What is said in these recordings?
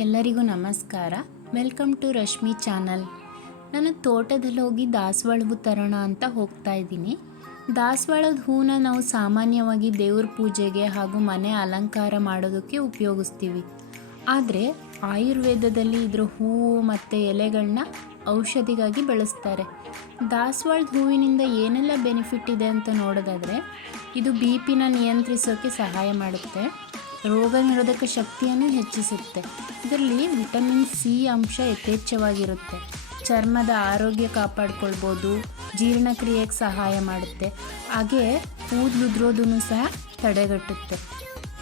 ಎಲ್ಲರಿಗೂ ನಮಸ್ಕಾರ. Welcome to Rashmi channel. ನಾನು ತೋಟದಲ್ಲಿ ಹೋಗಿ ದಾಸವಾಳ ಹೂ ತರೋಣ ಅಂತ ಹೋಗ್ತಾ ಇದ್ದೀನಿ. ದಾಸವಾಳದ ಹೂನ ನಾವು ಸಾಮಾನ್ಯವಾಗಿ ದೇವ್ರ ಪೂಜೆಗೆ ಹಾಗೂ ಮನೆ ಅಲಂಕಾರ ಮಾಡೋದಕ್ಕೆ ಉಪಯೋಗಿಸ್ತೀವಿ. ಆದರೆ ಆಯುರ್ವೇದದಲ್ಲಿ ಇದರ ಹೂವು ಮತ್ತು ಎಲೆಗಳನ್ನ ಔಷಧಿಗಾಗಿ ಬಳಸ್ತಾರೆ. ದಾಸವಾಳದ ಹೂವಿನಿಂದ ಏನೆಲ್ಲ ಬೆನಿಫಿಟ್ ಇದೆ ಅಂತ ನೋಡೋದಾದರೆ, ಇದು BPನ ನಿಯಂತ್ರಿಸೋಕ್ಕೆ ಸಹಾಯ ಮಾಡುತ್ತೆ, ರೋಗ ನಿರೋಧಕ ಶಕ್ತಿಯನ್ನು ಹೆಚ್ಚಿಸುತ್ತೆ. ಇದರಲ್ಲಿ ವಿಟಮಿನ್ C ಅಂಶ ಯಥೇಚ್ಛವಾಗಿರುತ್ತೆ. ಚರ್ಮದ ಆರೋಗ್ಯ ಕಾಪಾಡ್ಕೊಳ್ಬೋದು, ಜೀರ್ಣಕ್ರಿಯೆಗೆ ಸಹಾಯ ಮಾಡುತ್ತೆ, ಹಾಗೆ ಕೂದಲು ಉದುರೋದನ್ನು ಸಹ ತಡೆಗಟ್ಟುತ್ತೆ.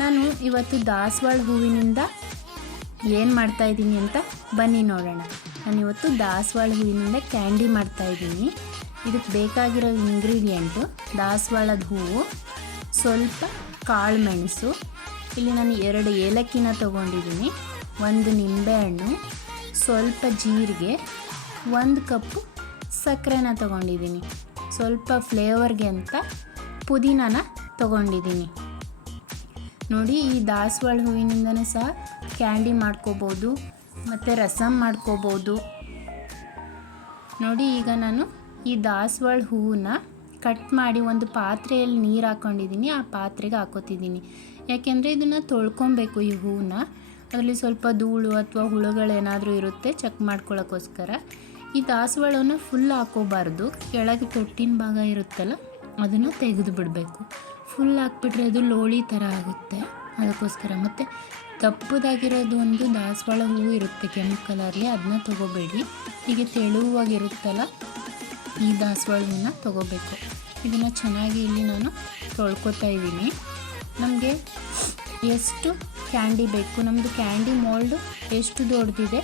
ನಾನು ಇವತ್ತು ದಾಸವಾಳ ಹೂವಿನಿಂದ ಏನು ಮಾಡ್ತಾಯಿದ್ದೀನಿ ಅಂತ ಬನ್ನಿ ನೋಡೋಣ. ನಾನಿವತ್ತು ದಾಸವಾಳ ಹೂವಿನಿಂದ ಕ್ಯಾಂಡಿ ಮಾಡ್ತಾಯಿದ್ದೀನಿ. ಇದಕ್ಕೆ ಬೇಕಾಗಿರೋ ಇಂಗ್ರೀಡಿಯೆಂಟು ದಾಸವಾಳದ ಹೂವು, ಸ್ವಲ್ಪ ಕಾಳು ಮೆಣಸು, ಇಲ್ಲಿ ನಾನು 2 ಏಲಕ್ಕಿನ ತೊಗೊಂಡಿದ್ದೀನಿ, 1 ನಿಂಬೆಹಣ್ಣು, ಸ್ವಲ್ಪ ಜೀರಿಗೆ, 1 ಕಪ್ಪು ಸಕ್ಕರೆನ ತೊಗೊಂಡಿದ್ದೀನಿ, ಸ್ವಲ್ಪ ಫ್ಲೇವರ್ಗೆ ಅಂತ ಪುದೀನಾನ ತೊಗೊಂಡಿದ್ದೀನಿ. ನೋಡಿ, ಈ ದಾಸವಾಳ ಹೂವಿನಿಂದನೂ ಸಹ ಕ್ಯಾಂಡಿ ಮಾಡ್ಕೋಬೋದು ಮತ್ತು ರಸಮ್ ಮಾಡ್ಕೋಬೋದು. ನೋಡಿ, ಈಗ ನಾನು ಈ ದಾಸವಾಳ ಹೂವನ್ನ ಕಟ್ ಮಾಡಿ ಒಂದು ಪಾತ್ರೆಯಲ್ಲಿ ನೀರು ಹಾಕ್ಕೊಂಡಿದ್ದೀನಿ, ಆ ಪಾತ್ರೆಗೆ ಹಾಕೋತಿದ್ದೀನಿ. ಯಾಕೆಂದರೆ ಇದನ್ನು ತೊಳ್ಕೊಬೇಕು. ಈ ಹೂವನ್ನ ಅದರಲ್ಲಿ ಸ್ವಲ್ಪ ಧೂಳು ಅಥವಾ ಹುಳುಗಳೇನಾದರೂ ಇರುತ್ತೆ, ಚೆಕ್ ಮಾಡ್ಕೊಳ್ಳೋಕ್ಕೋಸ್ಕರ. ಈ ದಾಸವಾಳವನ್ನು ಫುಲ್ ಹಾಕೋಬಾರ್ದು, ಕೆಳಗೆ ತೊಟ್ಟಿನ ಭಾಗ ಇರುತ್ತಲ್ಲ ಅದನ್ನು ತೆಗೆದು ಬಿಡಬೇಕು. ಫುಲ್ ಹಾಕ್ಬಿಟ್ರೆ ಅದು ಲೋಳಿ ಥರ ಆಗುತ್ತೆ, ಅದಕ್ಕೋಸ್ಕರ. ಮತ್ತು ದಪ್ಪದಾಗಿರೋದು ಒಂದು ದಾಸವಾಳ ಹೂವು ಇರುತ್ತೆ ಕೆಂಪು ಕಲರ್ಗೆ, ಅದನ್ನ ತೊಗೋಬೇಡಿ. ಹೀಗೆ ತೆಳುವಾಗಿರುತ್ತಲ್ಲ ಈ ದಾಸವಾಳ ಹೂವನ್ನ ತೊಗೋಬೇಕು. ಇದನ್ನು ಚೆನ್ನಾಗಿ ಇಲ್ಲಿ ನಾನು ತೊಳ್ಕೊತಾ ಇದ್ದೀನಿ. ನಮಗೆ ಎಷ್ಟು ಕ್ಯಾಂಡಿ ಬೇಕು, ನಮ್ಮದು ಕ್ಯಾಂಡಿ ಮೋಲ್ಡು ಎಷ್ಟು ದೊಡ್ಡದಿದೆ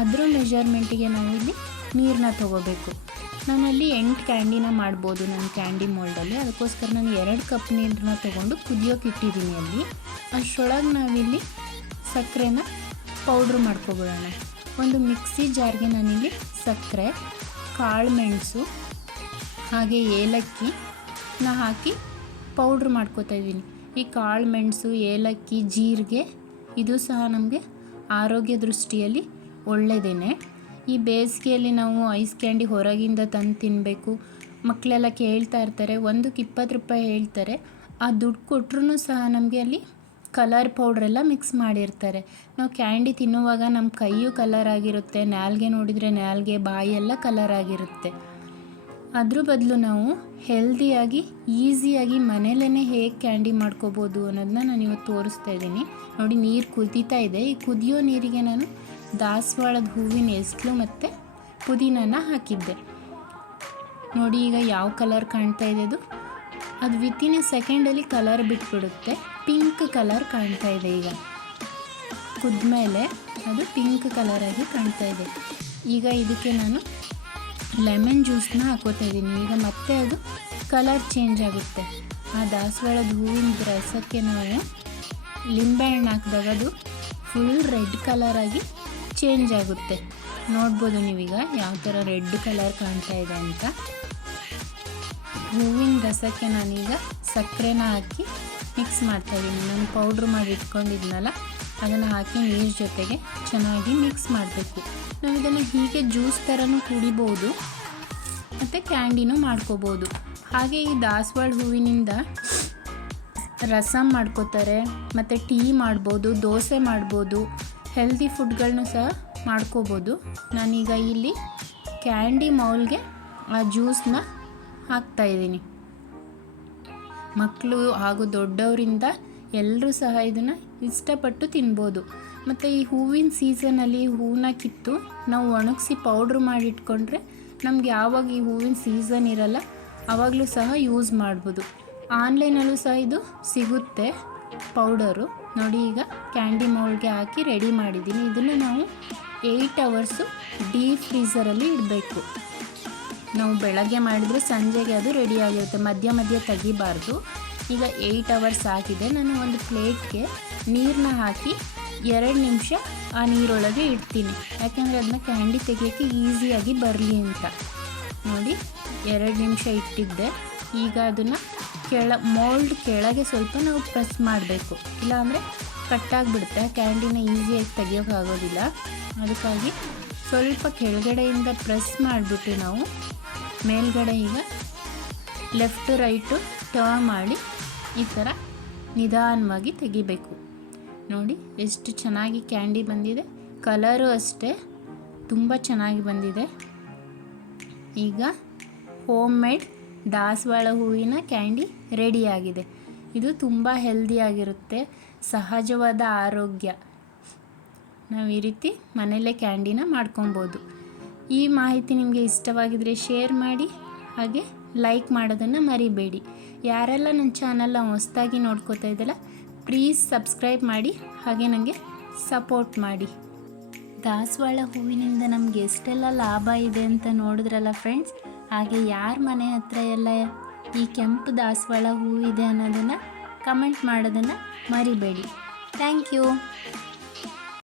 ಅದರ ಮೆಜರ್ಮೆಂಟಿಗೆ ನಾವಿಲ್ಲಿ ನೀರನ್ನ ತೊಗೋಬೇಕು. ನಾನಲ್ಲಿ 8 ಕ್ಯಾಂಡಿನ ಮಾಡ್ಬೋದು ನನ್ನ ಕ್ಯಾಂಡಿ ಮೋಲ್ಡಲ್ಲಿ, ಅದಕ್ಕೋಸ್ಕರ ನಾನು 2 ಕಪ್ ನೀರನ್ನ ತೊಗೊಂಡು ಕುದಿಯೋಕೆ ಇಟ್ಟಿದ್ದೀನಿ. ಅಲ್ಲಿ ಅಷ್ಟರೊಳಗೆ ನಾವಿಲ್ಲಿ ಸಕ್ಕರೆನ ಪೌಡ್ರ್ ಮಾಡ್ಕೊಬಿಡೋಣ. ಒಂದು ಮಿಕ್ಸಿ ಜಾರ್ಗೆ ನಾನಿಲ್ಲಿ ಸಕ್ಕರೆ, ಕಾಳು ಮೆಣಸು ಹಾಗೆ ಏಲಕ್ಕಿನ ಹಾಕಿ ಪೌಡ್ರ್ ಮಾಡ್ಕೊತಾ ಇದ್ದೀನಿ. ಈ ಕಾಳು ಮೆಣಸು, ಏಲಕ್ಕಿ, ಜೀರಿಗೆ ಇದು ಸಹ ನಮಗೆ ಆರೋಗ್ಯ ದೃಷ್ಟಿಯಲ್ಲಿ ಒಳ್ಳೆಯದೇನೆ. ಈ ಬೇಸಿಗೆಯಲ್ಲಿ ನಾವು ಐಸ್ ಕ್ಯಾಂಡಿ ಹೊರಗಿಂದ ತಂದು ತಿನ್ನಬೇಕು. ಮಕ್ಕಳೆಲ್ಲ ಕೇಳ್ತಾ ಇರ್ತಾರೆ, ಒಂದಕ್ಕೆ 20 ರೂಪಾಯಿ ಹೇಳ್ತಾರೆ. ಆ ದುಡ್ಡು ಕೊಟ್ಟರು ಸಹ ನಮಗೆ ಅಲ್ಲಿ ಕಲರ್ ಪೌಡ್ರೆಲ್ಲ ಮಿಕ್ಸ್ ಮಾಡಿರ್ತಾರೆ. ನಾವು ಕ್ಯಾಂಡಿ ತಿನ್ನುವಾಗ ನಮ್ಮ ಕೈಯು ಕಲರ್ ಆಗಿರುತ್ತೆ, ನಾಲ್ಗೆ ನೋಡಿದರೆ ನಾಲ್ಗೆ, ಬಾಯೆಲ್ಲ ಕಲರ್ ಆಗಿರುತ್ತೆ. ಅದ್ರ ಬದಲು ನಾವು ಹೆಲ್ದಿಯಾಗಿ ಈಸಿಯಾಗಿ ಮನೇಲೇ ಹೇಗೆ ಕ್ಯಾಂಡಿ ಮಾಡ್ಕೋಬೋದು ಅನ್ನೋದನ್ನ ನಾನು ಇವತ್ತು ತೋರಿಸ್ತಾ ಇದ್ದೀನಿ. ನೋಡಿ, ನೀರು ಕುದೀತಾ ಇದೆ. ಈ ಕುದಿಯೋ ನೀರಿಗೆ ನಾನು ದಾಸವಾಳದ ಹೂವಿನ ಎಸ್ಲು ಮತ್ತು ಪುದೀನಾನ ಹಾಕಿದ್ದೆ. ನೋಡಿ, ಈಗ ಯಾವ ಕಲರ್ ಕಾಣ್ತಾ ಇದೆ ಅದು ವಿತಿನ್ ಎ ಸೆಕೆಂಡಲ್ಲಿ ಕಲರ್ ಬಿಟ್ಬಿಡುತ್ತೆ. ಪಿಂಕ್ ಕಲರ್ ಕಾಣ್ತಾ ಇದೆ. ಈಗ ಕುದ್ಮೇಲೆ ಅದು ಪಿಂಕ್ ಕಲರಾಗಿ ಕಾಣ್ತಾ ಇದೆ. ಈಗ ಇದಕ್ಕೆ ನಾನು ಲೆಮನ್ ಜ್ಯೂಸನ್ನ ಹಾಕೋತಾ ಇದ್ದೀನಿ. ಈಗ ಮತ್ತೆ ಅದು ಕಲರ್ ಚೇಂಜ್ ಆಗುತ್ತೆ. ಆ ದಾಸವಾಳದ ಹೂವಿನ ರಸಕ್ಕೆ ನಾವು ಲಿಂಬೆಹಣ್ಣು ಹಾಕಿದಾಗ ಅದು ಫುಲ್ ರೆಡ್ ಕಲರಾಗಿ ಚೇಂಜ್ ಆಗುತ್ತೆ. ನೋಡ್ಬೋದು ನೀವೀಗ ಯಾವ ಥರ ರೆಡ್ ಕಲರ್ ಕಾಣ್ತಾ ಇದೆ ಅಂತ. ಹೂವಿನ ರಸಕ್ಕೆ ನಾನೀಗ ಸಕ್ಕರೆನ ಹಾಕಿ ಮಿಕ್ಸ್ ಮಾಡ್ತಾಯಿದ್ದೀನಿ. ನಾನು ಪೌಡ್ರ್ ಮಾಡಿ ಇಟ್ಕೊಂಡಿದ್ನಲ್ಲ ಅದನ್ನು ಹಾಕಿ ನೀರು ಜೊತೆಗೆ ಚೆನ್ನಾಗಿ ಮಿಕ್ಸ್ ಮಾಡಬೇಕು. ನಾವು ಇದನ್ನು ಹೀಗೆ ಜ್ಯೂಸ್ ಥರನೂ ಕುಡಿಬೋದು ಮತ್ತು ಕ್ಯಾಂಡಿನೂ ಮಾಡ್ಕೋಬೋದು. ಹಾಗೆ ಈ ದಾಸವಾಳ ಹೂವಿನಿಂದ ರಸಮ್ ಮಾಡ್ಕೋತಾರೆ, ಮತ್ತು ಟೀ ಮಾಡ್ಬೋದು, ದೋಸೆ ಮಾಡ್ಬೋದು, ಹೆಲ್ದಿ ಫುಡ್ಗಳನ್ನೂ ಸಹ ಮಾಡ್ಕೋಬೋದು. ನಾನೀಗ ಇಲ್ಲಿ ಕ್ಯಾಂಡಿ ಮೌಲ್ಗೆ ಆ ಜ್ಯೂಸನ್ನ ಹಾಕ್ತಾಯಿದ್ದೀನಿ. ಮಕ್ಕಳು ಹಾಗೂ ದೊಡ್ಡವರಿಂದ ಎಲ್ಲರೂ ಸಹ ಇದನ್ನು ಇಷ್ಟಪಟ್ಟು ತಿನ್ಬೋದು. ಮತ್ತು ಈ ಹೂವಿನ ಸೀಸನಲ್ಲಿ ಹೂವನ್ನ ಕಿತ್ತು ನಾವು ಒಣಗಿಸಿ ಪೌಡ್ರ್ ಮಾಡಿಟ್ಕೊಂಡ್ರೆ ನಮ್ಗೆ ಯಾವಾಗ ಈ ಹೂವಿನ ಸೀಸನ್ ಇರಲ್ಲ ಆವಾಗಲೂ ಸಹ ಯೂಸ್ ಮಾಡ್ಬೋದು. ಆನ್ಲೈನಲ್ಲೂ ಸಹ ಇದು ಸಿಗುತ್ತೆ ಪೌಡರು. ನೋಡಿ, ಈಗ ಕ್ಯಾಂಡಿ ಮೌಲ್ಡ್ಗೆ ಹಾಕಿ ರೆಡಿ ಮಾಡಿದ್ದೀನಿ. ಇದನ್ನು ನಾವು 8 ಅವರ್ಸು ಡೀಪ್ ಫ್ರೀಝರಲ್ಲಿ ಇಡಬೇಕು. ನಾವು ಬೆಳಗ್ಗೆ ಮಾಡಿದರೆ ಸಂಜೆಗೆ ಅದು ರೆಡಿಯಾಗಿರುತ್ತೆ, ಮಧ್ಯ ಮಧ್ಯ ತೆಗಿಬಾರ್ದು. ಈಗ 8 ಅವರ್ಸ್ ಆಗಿದೆ. ನಾನು ಒಂದು ಪ್ಲೇಟ್ಗೆ ನೀರನ್ನ ಹಾಕಿ 2 ನಿಮಿಷ ಆ ನೀರೊಳಗೆ ಇಡ್ತೀನಿ, ಯಾಕೆಂದರೆ ಅದನ್ನ ಕ್ಯಾಂಡಿ ತೆಗಿಯೋಕ್ಕೆ ಈಸಿಯಾಗಿ ಬರಲಿ ಅಂತ. ನೋಡಿ, 2 ನಿಮಿಷ ಇಟ್ಟಿದ್ದೆ. ಈಗ ಅದನ್ನು ಮೋಲ್ಡ್ ಕೆಳಗೆ ಸ್ವಲ್ಪ ನಾವು ಪ್ರೆಸ್ ಮಾಡಬೇಕು, ಇಲ್ಲಾಂದರೆ ಕಟ್ಟಾಗಿಬಿಡುತ್ತೆ, ಕ್ಯಾಂಡಿನ ಈಸಿಯಾಗಿ ತೆಗಿಯೋಕ್ಕಾಗೋದಿಲ್ಲ. ಅದಕ್ಕಾಗಿ ಸ್ವಲ್ಪ ಕೆಳಗಡೆಯಿಂದ ಪ್ರೆಸ್ ಮಾಡಿಬಿಟ್ಟು ನಾವು ಮೇಲ್ಗಡೆ ಈಗ ಲೆಫ್ಟ್ ರೈಟು ಟರ್ನ್ ಮಾಡಿ ಈ ಥರ ನಿಧಾನವಾಗಿ ತೆಗಿಬೇಕು. ನೋಡಿ ಎಷ್ಟು ಚೆನ್ನಾಗಿ ಕ್ಯಾಂಡಿ ಬಂದಿದೆ, ಕಲರು ಅಷ್ಟೇ ತುಂಬ ಚೆನ್ನಾಗಿ ಬಂದಿದೆ. ಈಗ ಹೋಮ್ ಮೇಡ್ ದಾಸವಾಳ ಹೂವಿನ ಕ್ಯಾಂಡಿ ರೆಡಿಯಾಗಿದೆ. ಇದು ತುಂಬ ಹೆಲ್ದಿಯಾಗಿರುತ್ತೆ, ಸಹಜವಾದ ಆರೋಗ್ಯ. ನಾವು ಈ ರೀತಿ ಮನೆಯಲ್ಲೇ ಕ್ಯಾಂಡಿನ ಮಾಡ್ಕೊಬೋದು. ಈ ಮಾಹಿತಿ ನಿಮಗೆ ಇಷ್ಟವಾಗಿದ್ದರೆ ಶೇರ್ ಮಾಡಿ, ಹಾಗೆ ಲೈಕ್ ಮಾಡೋದನ್ನು ಮರಿಬೇಡಿ. ಯಾರೆಲ್ಲ ನನ್ನ ಚಾನಲ್ನ ಹೊಸದಾಗಿ ನೋಡ್ಕೋತಾ ಇದ್ದಲ್ಲ ಪ್ಲೀಸ್ ಸಬ್ಸ್ಕ್ರೈಬ್ ಮಾಡಿ, ಹಾಗೆ ನನಗೆ ಸಪೋರ್ಟ್ ಮಾಡಿ. ದಾಸವಾಳ ಹೂವಿನಿಂದ ನಮಗೆ ಎಷ್ಟೆಲ್ಲ ಲಾಭ ಇದೆ ಅಂತ ನೋಡಿದ್ರಲ್ಲ ಫ್ರೆಂಡ್ಸ್. ಹಾಗೆ ಯಾರ ಮನೆ ಹತ್ರ ಎಲ್ಲ ಈ ಕೆಂಪು ದಾಸವಾಳ ಹೂವಿದೆ ಅನ್ನೋದನ್ನು ಕಮೆಂಟ್ ಮಾಡೋದನ್ನು ಮರಿಬೇಡಿ. Thank you.